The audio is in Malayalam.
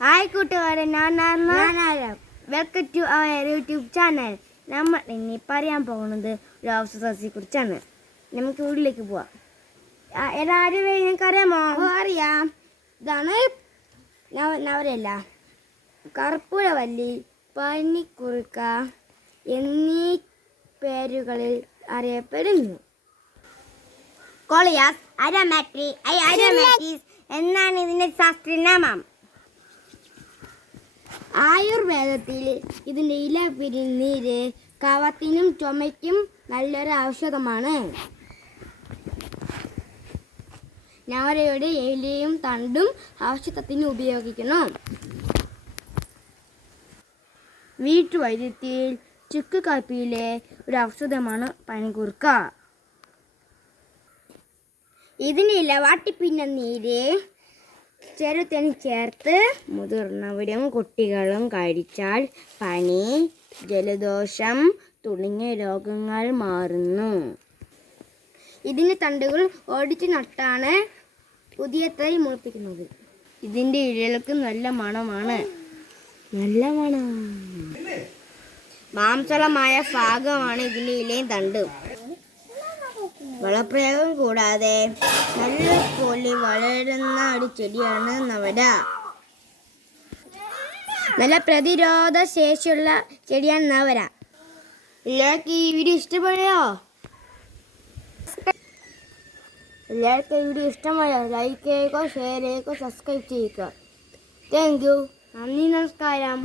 ഹായ് കൂട്ടുകാരെ, welcome to our YouTube channel. നമ്മൾ ഇനി പറയാൻ പോകുന്നത് ഒരു ഔഷധ സസ്യയെക്കുറിച്ചാണ്. നമുക്ക് വീട്ടിലേക്ക് പോവാം. എല്ലാവരും നിങ്ങൾക്ക് അറിയാമോ? അറിയാം. ഇതാണ് നവരല്ല, കർപ്പൂരവല്ലി, പനിക്കുറുക്ക എന്നീ പേരുകളിൽ അറിയപ്പെടുന്നു. കോളിയാസ് അരോമാറ്റിസ് എന്നാണ് ഇതിൻ്റെ ശാസ്ത്രനാമം. ആയുർവേദത്തിൽ ഇതിൻ്റെ ഇല പിരിനീര് കഫത്തിനും ചുമയ്ക്കും നല്ലൊരു ഔഷധമാണ്. നവരയുടെ ഇലയും തണ്ടും ഔഷധത്തിന് ഉപയോഗിക്കുന്നു. വീട്ടുവൈദ്യത്തിൽ ചുക്ക് കാപ്പിയിലെ ഒരു ഔഷധമാണ് പനികൂർക്ക. ഇതിൻ്റെ ഇല വാട്ടിപ്പിന്ന നീര് ചെറുതേൻ ചേർത്ത് മുതിർന്നവരും കുട്ടികളും കഴിച്ചാൽ പനി, ജലദോഷം തുടങ്ങിയ രോഗങ്ങൾ മാറുന്നു. ഇതിൻ്റെ തണ്ടുകൾ ഒടിച്ചു നട്ടാണ് പുതിയ തൈ മുളപ്പിക്കുന്നത്. ഇതിൻ്റെ ഇലകൾക്ക് നല്ല മണമാണ്. മാംസളമായ ഭാഗമാണ് ഇതിൻ്റെ ഇലയും തണ്ടും. വളപ്രയോഗം കൂടാതെ നല്ല പോലെ വളരുന്ന ഒരു ചെടിയാണ് നവര. നല്ല പ്രതിരോധ ശേഷിയുള്ള ചെടിയാണ് നവര. എല്ലാവർക്കും ഈ വീഡിയോ ഇഷ്ടപ്പെട്ടോ? എല്ലാവർക്കും ഈ വീഡിയോ ഇഷ്ടമായോ? ലൈക്ക് ചെയ്യുക, ഷെയർ ചെയ്യുക, സബ്സ്ക്രൈബ് ചെയ്യുക. Thank you. നന്ദി, നമസ്കാരം.